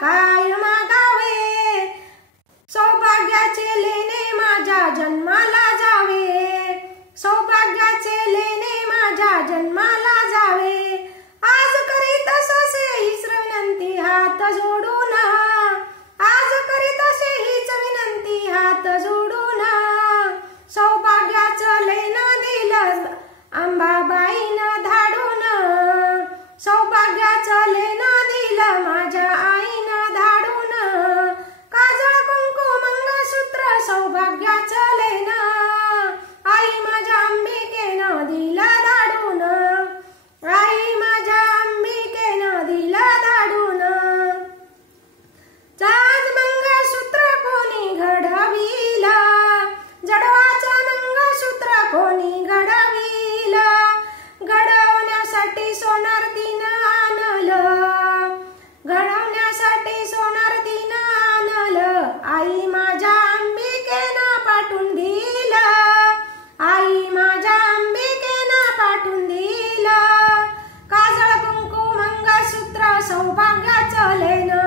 काय मागावे, सौभाग्याचे लेणे माझ्या जन्माला जावे, सौभाग्याचे लेणे माझ्या जन्माला जावे। आज करीत असे हीच विनंती हात जोडून, आज करीत असे हीच विनंती हात जोडून, सौभाग्याचं लेणं दिलं अंबाबाईनं धाडून, सौभाग्याचं लेणं दिलं माझ्या आईनं धाडून, काजळ कुंकू मंगळसूत्र सौभाग्याचं लेणं आई माझ्या अंबिकेनं दिलं धाडून, आई माझ्या अंबिकेनं दिलं धाडून। आज मंगळसूत्र कोणी घडविलं, जडवाचं मंगळसूत्र कोणी घडविलं, घडवण्यासाठी सोनार तिनं आणलं, घडवण्यासाठी सोनार तिनं आणलं, आई माझ्या अंबिकेनं पाठवून दिलं, आई माझ्या अंबिकेनं पाठवून दिलं, काजळ कुंकू मंगळसूत्र सौभाग्याचं लेणं